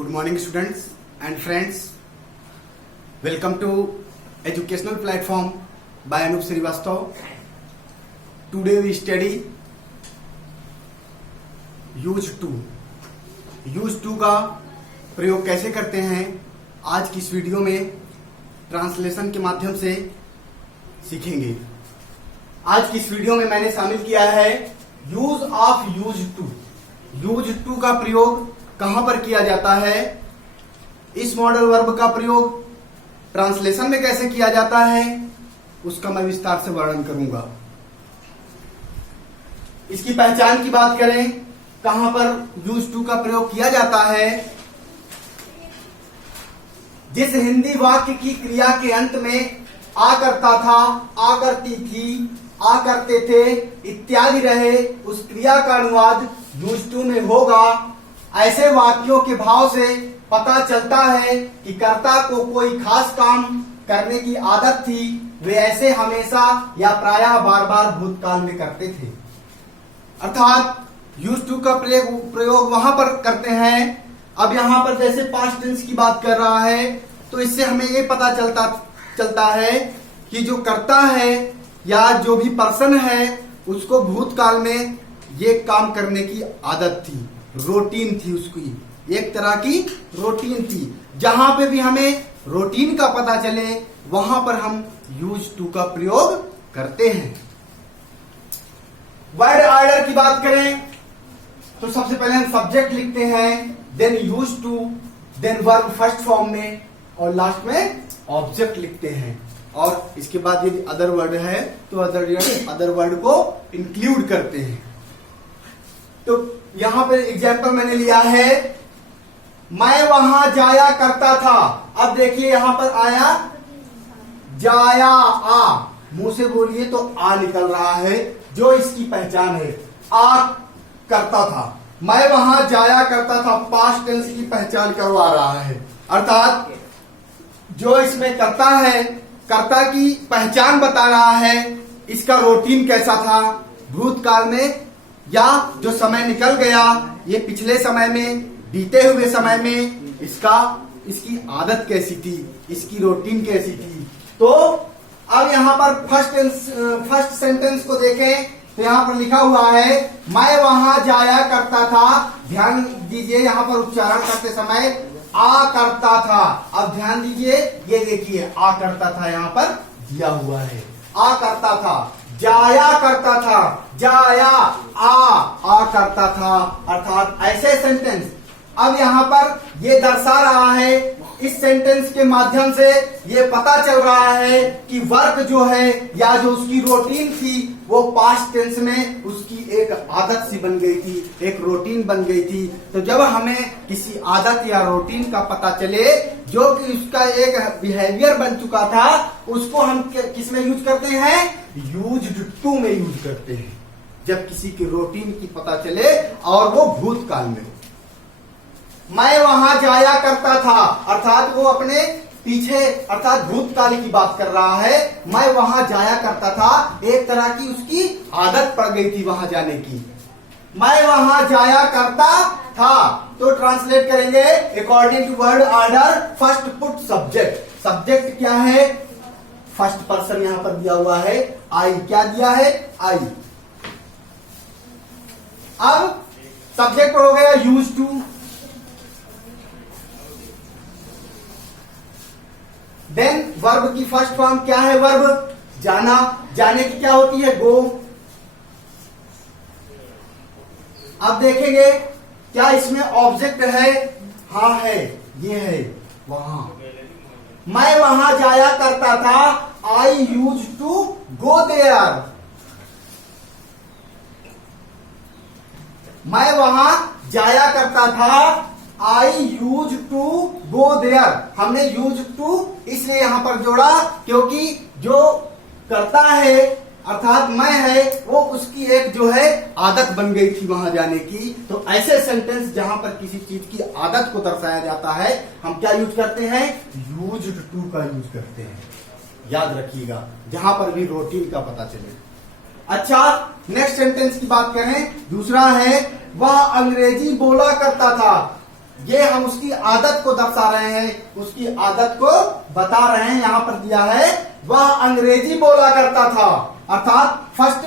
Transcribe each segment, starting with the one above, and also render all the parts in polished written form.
Good morning students and friends. Welcome to educational platform by Anup Srivastav. Today we study use to. use to का प्रयोग कैसे करते हैं आज की इस वीडियो में ट्रांसलेशन के माध्यम से सीखेंगे। आज की इस वीडियो में मैंने शामिल किया है use of use to. Use to का प्रयोग कहां पर किया जाता है, इस मॉडल वर्ब का प्रयोग ट्रांसलेशन में कैसे किया जाता है, उसका मैं विस्तार से वर्णन करूंगा। इसकी पहचान की बात करें, कहां पर यूज टू का प्रयोग किया जाता है। जिस हिंदी वाक्य की क्रिया के अंत में आ करता था, आ करती थी, आ करते थे इत्यादि रहे, उस क्रिया का अनुवाद यूज टू में होगा। ऐसे वाक्यों के भाव से पता चलता है कि कर्ता को कोई खास काम करने की आदत थी, वे ऐसे हमेशा या प्रायः बार बार भूतकाल में करते थे। अर्थात यूज टू का प्रयोग वहां पर करते हैं। अब यहां पर जैसे पास्ट टेंस की बात कर रहा है तो इससे हमें ये पता चलता है कि जो कर्ता है या जो भी पर्सन है उसको भूतकाल में ये काम करने की आदत थी, रूटीन थी, उसकी एक तरह की रूटीन थी। जहां पे भी हमें रूटीन का पता चले वहां पर हम यूज टू का प्रयोग करते हैं। वर्ड ऑर्डर की बात करें तो सबसे पहले हम सब्जेक्ट लिखते हैं, then use to, then verb first form में और लास्ट में ऑब्जेक्ट लिखते हैं। और इसके बाद यदि अदर वर्ड है तो अदर वर्ड को इंक्लूड करते हैं। तो यहां पर एग्जाम्पल मैंने लिया है, मैं वहां जाया करता था। अब देखिए यहां पर आया जाया, आ मुंह से बोलिए तो आ निकल रहा है, जो इसकी पहचान है। आ करता था, मैं वहां जाया करता था, पास्ट टेंस की पहचान करवा रहा है। अर्थात जो इसमें करता है, कर्ता की पहचान बता रहा है, इसका रूटीन कैसा था भूतकाल में, या जो समय निकल गया ये पिछले समय में, बीते हुए समय में इसकी आदत कैसी थी, इसकी रूटीन कैसी थी। तो अब यहाँ पर फर्स्ट सेंटेंस को देखें तो यहाँ पर लिखा हुआ है मैं वहां जाया करता था। ध्यान दीजिए यहाँ पर उच्चारण करते समय आ करता था। अब ध्यान दीजिए, ये देखिए आ करता था यहाँ पर दिया हुआ है, आ करता था। जाया करता था, जाया आ करता था। अर्थात ऐसे सेंटेंस अब यहाँ पर ये दर्शा रहा है, इस सेंटेंस के माध्यम से ये पता चल रहा है कि वर्क जो है या जो उसकी रूटीन थी वो पास्ट टेंस में उसकी एक आदत सी बन गई थी, एक रूटीन बन गई थी। तो जब हमें किसी आदत या रूटीन का पता चले जो कि उसका एक बिहेवियर बन चुका था, उसको हम किस में यूज करते हैं, यूज्ड टू में यूज करते हैं। जब किसी की रूटीन की पता चले और वो भूतकाल में हो। मैं वहां जाया करता था, अर्थात वो अपने पीछे अर्थात भूतकाल की बात कर रहा है। मैं वहां जाया करता था, एक तरह की उसकी आदत पड़ गई थी वहां जाने की। मैं वहां जाया करता था तो ट्रांसलेट करेंगे according to word order. First put subject. Subject क्या है, फर्स्ट पर्सन यहां पर दिया हुआ है, आई। क्या दिया है, आई। अब सब्जेक्ट हो गया यूज टू। देन वर्ब की फर्स्ट फॉर्म क्या है, वर्ब जाना। जाने की क्या होती है, गो। अब देखेंगे क्या इसमें ऑब्जेक्ट है, हाँ है, ये है वहां। मैं वहां जाया करता था, I use to go there. मैं वहां जाया करता था, I use to go there. हमने यूज टू इसलिए यहां पर जोड़ा क्योंकि जो करता है अर्थात मैं है, वो उसकी एक जो है आदत बन गई थी वहां जाने की। तो ऐसे सेंटेंस जहां पर किसी चीज की आदत को दर्शाया जाता है हम क्या यूज करते हैं, यूज्ड टू का यूज करते हैं। याद रखिएगा, जहां पर भी रूटीन का पता चले। अच्छा, नेक्स्ट सेंटेंस की बात करें, दूसरा है वह अंग्रेजी बोला करता था। ये हम उसकी आदत को दर्शा रहे हैं, उसकी आदत को बता रहे हैं। यहां पर दिया है वह अंग्रेजी बोला करता था, अर्थात फर्स्ट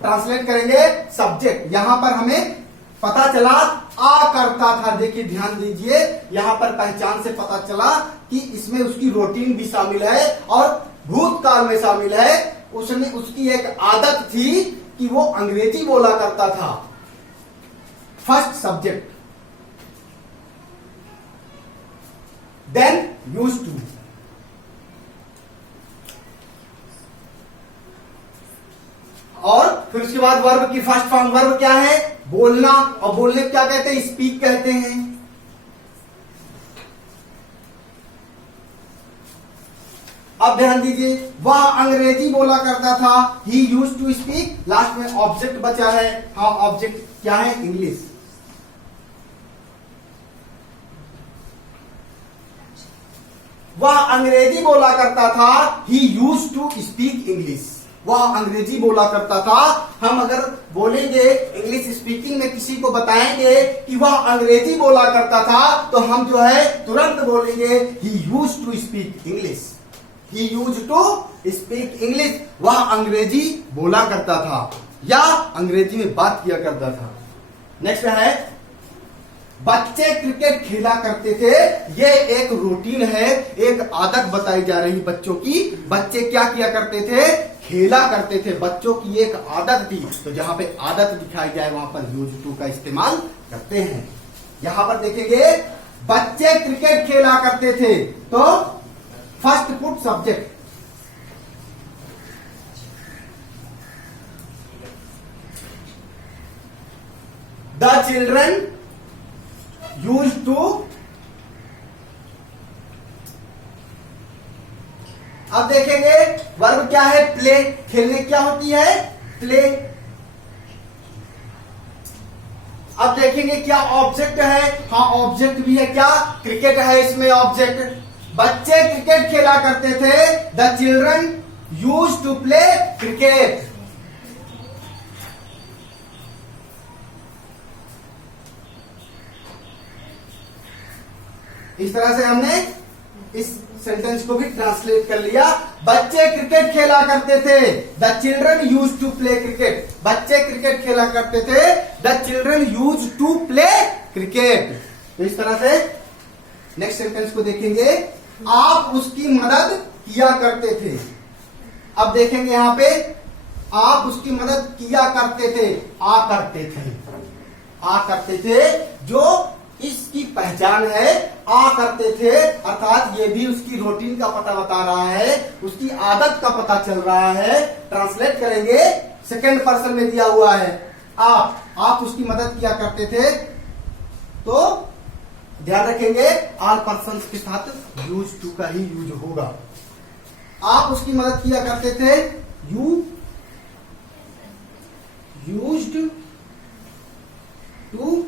ट्रांसलेट करेंगे सब्जेक्ट। यहां पर हमें पता चला आ करता था। देखिए ध्यान दीजिए, यहां पर पहचान से पता चला कि इसमें उसकी रूटीन भी शामिल है और भूतकाल में शामिल है। उसने उसकी एक आदत थी कि वो अंग्रेजी बोला करता था। First subject, then used to, और फिर उसके बाद वर्ब की फर्स्ट फॉर्म। वर्ब क्या है? बोलना, और बोलने क्या कहते हैं? स्पीक कहते हैं। अब ध्यान दीजिए, वह अंग्रेजी बोला करता था, he used to speak. Last में ऑब्जेक्ट बचा है। हाँ, ऑब्जेक्ट क्या है? इंग्लिश। वह अंग्रेजी बोला करता था, he used to speak English. वह अंग्रेजी बोला करता था। हम अगर बोलेंगे इंग्लिश स्पीकिंग में किसी को बताएंगे कि वह अंग्रेजी बोला करता था, तो हम जो है तुरंत बोलेंगे he used to speak English. He used to speak English. वह अंग्रेजी बोला करता था या अंग्रेजी में बात किया करता था। नेक्स्ट है, बच्चे क्रिकेट खेला करते थे। ये एक रूटीन है, एक आदत बताई जा रही बच्चों की। बच्चे क्या किया करते थे? खेला करते थे। बच्चों की एक आदत थी। तो जहां पे आदत दिखाई जाए वहां पर यूज टू का इस्तेमाल करते हैं। यहां पर देखेंगे, बच्चे क्रिकेट खेला करते थे, तो first put subject, the children used to. अब देखेंगे वर्ब क्या है? प्ले। खेलने क्या होती है? प्ले। अब देखेंगे क्या ऑब्जेक्ट है? हाँ, ऑब्जेक्ट भी है। क्या? क्रिकेट है इसमें ऑब्जेक्ट। बच्चे क्रिकेट खेला करते थे, the children used to play cricket. इस तरह से हमने इस सेंटेंस को भी ट्रांसलेट कर लिया। बच्चे क्रिकेट खेला करते थे, the children used to play cricket. बच्चे क्रिकेट खेला करते थे, the children used to play cricket. तो इस तरह से नेक्स्ट सेंटेंस को देखेंगे, आप उसकी मदद किया करते थे। अब देखेंगे यहां पे, आप उसकी मदद किया करते थे, आ करते थे। आ करते थे जो इसकी पहचान है, आ करते थे, अर्थात ये भी उसकी रूटीन का पता बता रहा है, उसकी आदत का पता चल रहा है। ट्रांसलेट करेंगे, सेकंड पर्सन में दिया हुआ है, आप उसकी मदद किया करते थे। तो ध्यान रखेंगे, ऑल पर्सन्स के साथ यूज टू का ही यूज होगा। आप उसकी मदद किया करते थे, यू यूज्ड टू।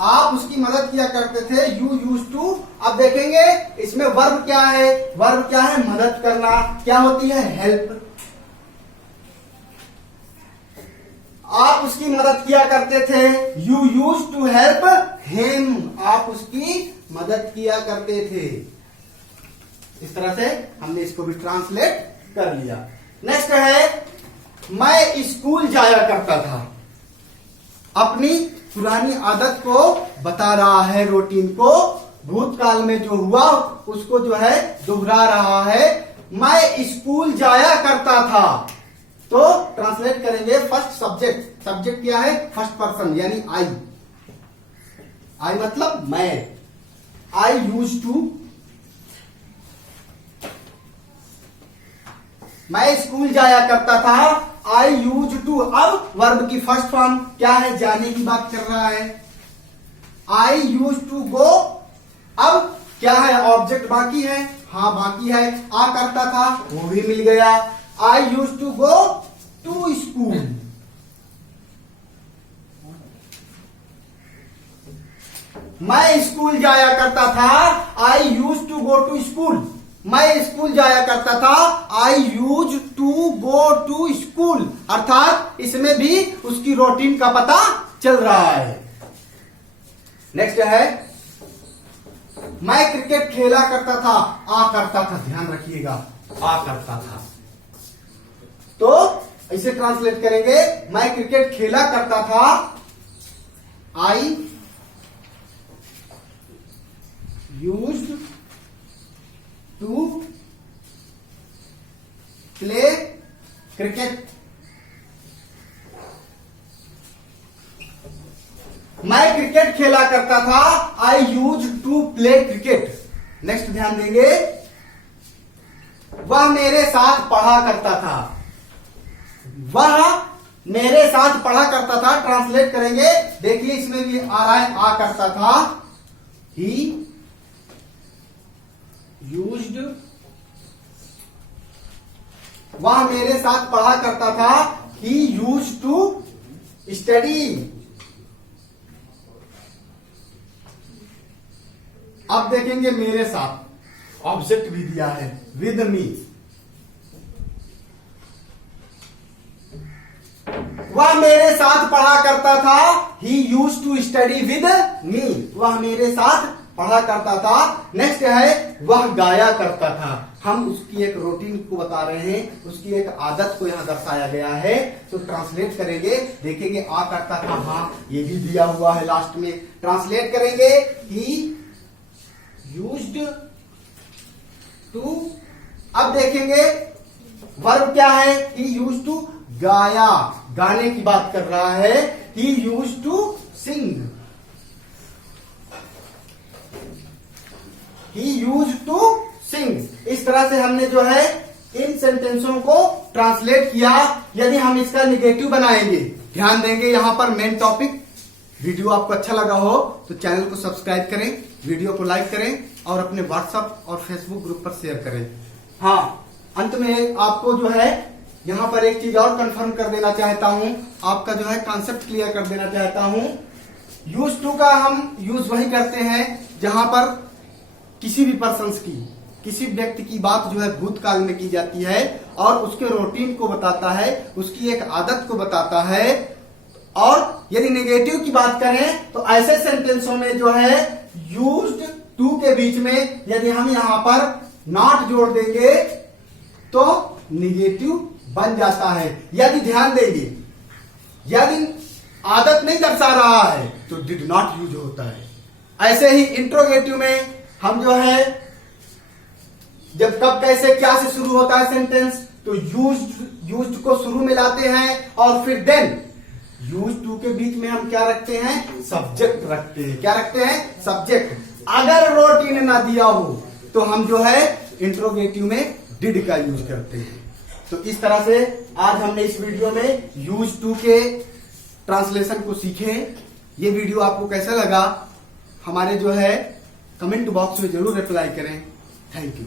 आप उसकी मदद किया करते थे, यू यूज टू। अब देखेंगे इसमें वर्ब क्या है? वर्ब क्या है? मदद करना। क्या होती है? हेल्प। आप उसकी मदद किया करते थे, you use to help him. आप उसकी मदद किया करते थे। इस तरह से हमने इसको भी ट्रांसलेट कर लिया। नेक्स्ट है, मैं स्कूल जाया करता था। अपनी पुरानी आदत को बता रहा है, रूटीन को, भूतकाल में जो हुआ उसको जो है दोहरा रहा है। मैं स्कूल जाया करता था। तो ट्रांसलेट करेंगे, फर्स्ट सब्जेक्ट। सब्जेक्ट क्या है? फर्स्ट पर्सन यानी आई। आई मतलब मैं। आई यूज टू। मैं स्कूल जाया करता था, आई यूज टू। अब वर्ब की फर्स्ट फॉर्म क्या है? जाने की बात कर रहा है। आई यूज टू गो। अब क्या है? ऑब्जेक्ट बाकी है। हाँ बाकी है। आ करता था, वो भी मिल गया। I use to go to school. मैं स्कूल जाया करता था, I use to go to school. मैं स्कूल जाया करता था, I use to go to school. अर्थात इसमें भी उसकी रूटीन का पता चल रहा है। नेक्स्ट है मैं क्रिकेट खेला करता था, आ करता था, ध्यान रखिएगा, आ करता था। तो इसे ट्रांसलेट करेंगे, मैं क्रिकेट खेला करता था, I used to play cricket. मैं क्रिकेट खेला करता था, I use to play cricket. Next ध्यान देंगे, वह मेरे साथ पढ़ा करता था, वह मेरे साथ पढ़ा करता था। ट्रांसलेट करेंगे, देखिए इसमें भी आ रहा है, आ करता था, ही यूज्ड, वह मेरे साथ पढ़ा करता था, ही यूज टू स्टडी। अब देखेंगे मेरे साथ, ऑब्जेक्ट भी दिया है, विद मी। वह मेरे साथ पढ़ा करता था, he use to study with me, वह मेरे साथ पढ़ा करता था। नेक्स्ट है वह गाया करता था, हम उसकी एक रूटीन को बता रहे हैं, उसकी एक आदत को यहां दर्शाया गया है। तो ट्रांसलेट करेंगे, देखेंगे आ करता था, हाँ ये भी दिया हुआ है लास्ट में। ट्रांसलेट करेंगे, ही यूज्ड टू, अब देखेंगे वर्ब क्या है, ही यूज्ड टू, गाया, गाने की बात कर रहा है, he used to sing, he used to sing. इस तरह से हमने जो है इन सेंटेंसों को ट्रांसलेट किया। यदि हम इसका निगेटिव बनाएंगे, ध्यान देंगे यहां पर मेन टॉपिक। वीडियो आपको अच्छा लगा हो तो चैनल को सब्सक्राइब करें, वीडियो को लाइक करें और अपने व्हाट्सएप और फेसबुक ग्रुप पर शेयर करें। हाँ, अंत में आपको जो है यहां पर एक चीज और कंफर्म कर देना चाहता हूं, आपका जो है कॉन्सेप्ट क्लियर कर देना चाहता हूं। यूज टू का हम यूज वही करते हैं जहां पर किसी भी पर्सन की, किसी व्यक्ति की बात जो है भूतकाल में की जाती है और उसके रूटीन को बताता है, उसकी एक आदत को बताता है। और यदि नेगेटिव की बात करें तो ऐसे सेंटेंसों में जो है यूज्ड टू के बीच में यदि हम यहां पर नॉट जोड़ देंगे तो निगेटिव बन जाता है। यदि ध्यान देंगे, यदि आदत नहीं दर्शा रहा है तो डिड नॉट यूज होता है। ऐसे ही इंट्रोगेटिव में हम जो है जब कब कैसे क्या से शुरू होता है सेंटेंस, तो यूज्ड को शुरू में लाते हैं और फिर देन यूज टू के बीच में हम क्या रखते हैं, सब्जेक्ट रखते हैं। क्या रखते हैं, सब्जेक्ट। अगर रूटीन ना दिया हो तो हम जो है इंट्रोगेटिव में डिड का यूज करते हैं। तो इस तरह से आज हमने इस वीडियो में यूज टू के ट्रांसलेशन को सीखे। ये वीडियो आपको कैसा लगा, हमारे जो है कमेंट बॉक्स में जरूर रिप्लाई करें। Thank you.